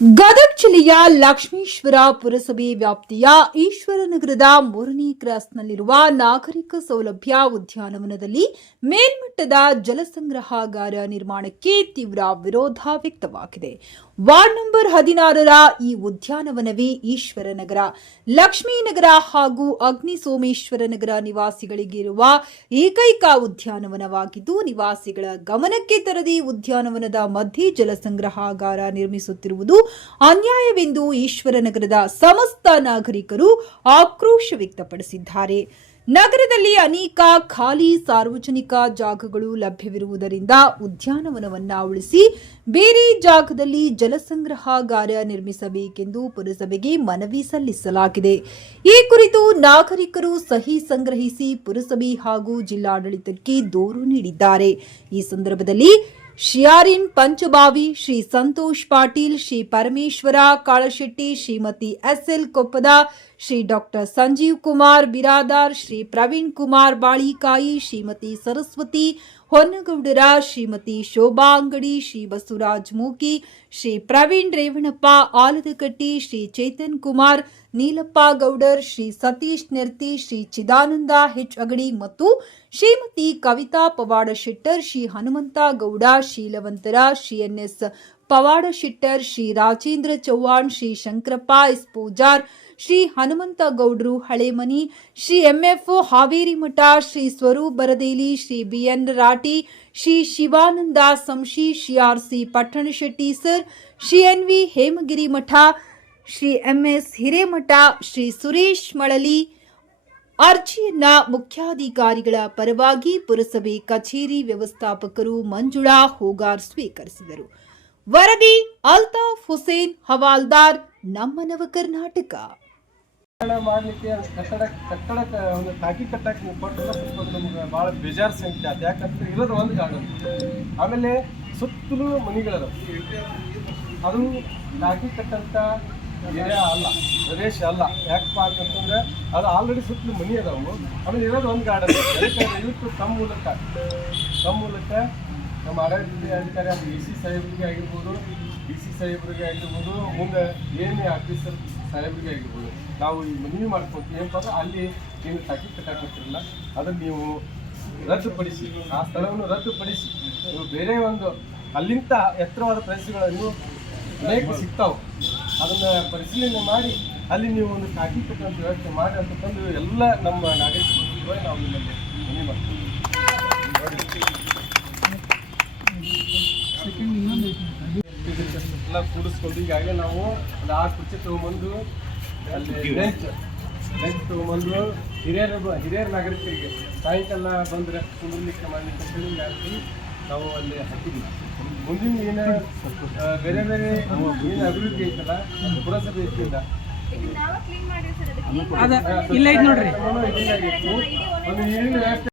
ಗದಗ ಜಿಲ್ಲೆಯ ಲಕ್ಷ್ಮೇಶ್ವರ ಪುರಸಭೆ ವ್ಯಾಪ್ತಿಯ ಈಶ್ವರನಗರದ 3ನೇ ಕ್ರಾಸ್ನಲ್ಲಿರುವ ನಾಗರಿಕ ಸೌಲಭ್ಯ ಉದ್ಯಾನವನದಲ್ಲಿ ಮೇಲ್ಮಟ್ಟದ ಜಲಸಂಗ್ರಹಾಗಾರ ನಿರ್ಮಾಣಕ್ಕೆ ತೀವ್ರ ವಿರೋಧ ವ್ಯಕ್ತವಾಗಿದೆ. ವಾರ್ಡ್ ನಂಬರ್ 16ರ ಈ ಉದ್ಯಾನವನವೇ ಈಶ್ವರನಗರ, ಲಕ್ಷ್ಮೀನಗರ ಹಾಗೂ ಅಗ್ನಿಸೋಮೇಶ್ವರನಗರ ನಿವಾಸಿಗಳಿಗಿರುವ ಏಕೈಕ ಉದ್ಯಾನವನವಾಗಿದ್ದು, ನಿವಾಸಿಗಳ ಗಮನಕ್ಕೆ ತರದೆ ಉದ್ಯಾನವನದ ಮಧ್ಯೆ ಜಲಸಂಗ್ರಹಾಗಾರ ನಿರ್ಮಿಸುತ್ತಿರುವುದು ಅನ್ಯಾಯವೆಂದು ಈಶ್ವರನಗರದ ಸಮಸ್ತ ನಾಗರಿಕರು ಆಕ್ರೋಶ ವ್ಯಕ್ತಪಡಿಸಿದ್ದಾರೆ. ನಗರದಲ್ಲಿ ಅನೇಕ ಖಾಲಿ ಸಾರ್ವಜನಿಕ ಜಾಗಗಳು ಲಭ್ಯವಿರುವುದರಿಂದ ಉದ್ಯಾನವನವನ್ನ ಉಳಿಸಿ ಬೇರೆ ಜಾಗದಲ್ಲಿ ಜಲಸಂಗ್ರಹಾಗಾರ ನಿರ್ಮಿಸಬೇಕೆಂದು ಪುರಸಭೆಗೆ ಮನವಿ ಸಲ್ಲಿಸಲಾಗಿದೆ. ಈ ಕುರಿತು ನಾಗರಿಕರು ಸಹಿ ಸಂಗ್ರಹಿಸಿ ಪುರಸಭೆ ಹಾಗೂ ಜಿಲ್ಲಾಡಳಿತಕ್ಕೆ ದೂರು ನೀಡಿದ್ದಾರೆ. ಈ ಸಂದರ್ಭದಲ್ಲಿ ಶಿಯಾರಿನ್ ಪಂಚಬಾವಿ, ಶ್ರೀ ಸಂತೋಷ್ ಪಾಟೀಲ್, ಶ್ರೀ ಪರಮೇಶ್ವರ ಕಾಳಶೆಟ್ಟಿ, ಶ್ರೀಮತಿ ಎಸ್ಎಲ್ ಕೊಪ್ಪದ, ಶ್ರೀ ಡಾಕ್ಟರ್ ಸಂಜೀವ್ ಕುಮಾರ್ ಬಿರಾದಾರ್, ಶ್ರೀ ಪ್ರವೀಣ್ ಕುಮಾರ್ ಬಾಳಿಕಾಯಿ, ಶ್ರೀಮತಿ ಸರಸ್ವತಿ ಹೊನ್ನಗೌಡರ, ಶ್ರೀಮತಿ ಶೋಭಾ ಅಂಗಡಿ, ಶ್ರೀ ಬಸವರಾಜ್ ಮೂಕಿ, ಶ್ರೀ ಪ್ರವೀಣ್ ರೇವಣಪ್ಪ ಆಲದಕಟ್ಟಿ, ಶ್ರೀ ಚೇತನ್ ಕುಮಾರ್ ನೀಲಪ್ಪ ಗೌಡರ್, ಶ್ರೀ ಸತೀಶ್ ನೆರ್ತಿ, ಶ್ರೀ ಚಿದಾನಂದ ಹೆಚ್ ಅಗಡಿ ಮತ್ತು Shrimati Kavita Pavada Shettar, Shri Hanumantha Gowda Sheelavantar, Shri N S Pavada Shettar, Shri Rajendra Chauhan, Shri Shankarappa S Pujar, Shri Hanumantha Gowdru Halemani, Shri M F Haveri Math, Shri Swaroop Baradeli, Shri B N Rati, Shri Shivananda Samshi, Shri R C Pattanashetti sir, Shri N V Hemagiri Math, Shri M S Hiremath, Shri Suresh Malali ಅರ್ಜಿಯನ್ನ ಮುಖ್ಯಾಧಿಕಾರಿಗಳ ಪರವಾಗಿ ಪುರಸಭೆ ಕಚೇರಿ ವ್ಯವಸ್ಥಾಪಕರು ಮಂಜುಳಾ ಹೋಗಾರ್ ಸ್ವೀಕರಿಸಿದರು. ವರದಿ ಅಲ್ತಾಫ್ ಹುಸೇನ್ ಹವಾಲ್ದಾರ್, ನಮ್ಮ ನವ ಕರ್ನಾಟಕ. ಮಾಡಲಿಕ್ಕೆ ಕಟ್ಟಡ ಒಂದು ಟಾಕಿ ಕಟ್ಟಕ್ಕೆ ನಮ್ಗೆ ಭಾಳ ಬೇಜಾರು ಸಂಖ್ಯೆ ಆಯ್ತು. ಯಾಕಂದ್ರೆ ಇರೋದು ಒಂದು ಗಾರ್ಡನ್, ಆಮೇಲೆ ಸುತ್ತಲೂ ಮನೆಗಳದ, ಅದು ಟಾಕಿ ಕಟ್ಟಂತ ಏರಿಯಾ ಅಲ್ಲ, ಪ್ರದೇಶ ಅಲ್ಲ. ಯಾಕಪ್ಪ ಅಂತಂದ್ರೆ ಅದು ಆಲ್ರೆಡಿ ಸುತ್ತಲೂ ಮನೆ ಅದಾವು, ಆಮೇಲೆ ಇರೋದು ಒಂದು ಗಾರ್ಡನ್. ಇವತ್ತು ತಮ್ಮ ಮೂಲಕ ನಮ್ಮ ಆಡಳಿತ ಅಧಿಕಾರಿ ಅದು ಎ ಸಿ ಸಾಹೇಬರಿಗೆ ಆಗಿರ್ಬೋದು, ಡಿ ಸಿ ಸಾಹೇಬರಿಗೆ ಆಗಿರ್ಬೋದು, ಮುಂದೆ ಏನೇ ಆಫೀಸರ್ ಸಾಹೇಬರಿಗೆ ಆಗಿರ್ಬೋದು, ನಾವು ಈ ಮನವಿ ಮಾಡ್ಕೊತೀವಿ. ಏನಪ್ಪ ಅಂದ್ರೆ ಅಲ್ಲಿ ಏನು ಟಾಕಿ ಕಟ್ಟಾಕತ್ತಿರಲ್ಲ, ಅದನ್ನು ನೀವು ರದ್ದುಪಡಿಸಿ, ಆ ಸ್ಥಳವನ್ನು ರದ್ದುಪಡಿಸಿ, ನೀವು ಬೇರೆ ಒಂದು ಅಲ್ಲಿಂದ ಎತ್ತರವಾದ ಪ್ರದೇಶಗಳನ್ನು ಅನೇಕ ಸಿಗ್ತಾವೆ, ಅದನ್ನು ಪರಿಶೀಲನೆ ಮಾಡಿ ಅಲ್ಲಿ ನೀವು ಒಂದು ಟಾಕಿ ಕಟ್ಟುವಂಥ ವ್ಯವಸ್ಥೆ ಮಾಡಿ ಅಂತಂದು ಎಲ್ಲ ನಮ್ಮ ನಾಗರಿಕರು ನಾವು ನಿಮ್ಮಲ್ಲಿ ಮನವಿ ಮಾಡ್ತೀವಿ. ಎಲ್ಲ ಕೂಡಿಸ್ಕೊಂಡು ಈಗಾಗಲೇ ನಾವು ಒಂದು 6 ಕುರ್ಚಿ ತೊಗೊಂಬಂದು ಅಲ್ಲಿ ಬೆಂಚ್ ತೊಗೊಂಬಂದು ಹಿರಿಯರ ನಾಗರಿಕರಿಗೆ ಸಾಯಂಕಾಲ ಬಂದರೆ ಕುಂದಿರ್ಲಿಕ್ಕೆ ಮಾಡಲಿಕ್ಕೆ ಅಂತೇಳಿ ನಾವು ಅಲ್ಲಿ ಹಾಕಿದ್ವಿ. ಮುಂದಿನ ಏನು ಬೇರೆ ಬೇರೆ ಏನು ಅಭಿವೃದ್ಧಿ ಐತಲ್ಲ ಪುರಸಭೆ ಇದ್ದಿಂದ ಒಂದು ನೀರಿನ ವ್ಯವಸ್ಥೆ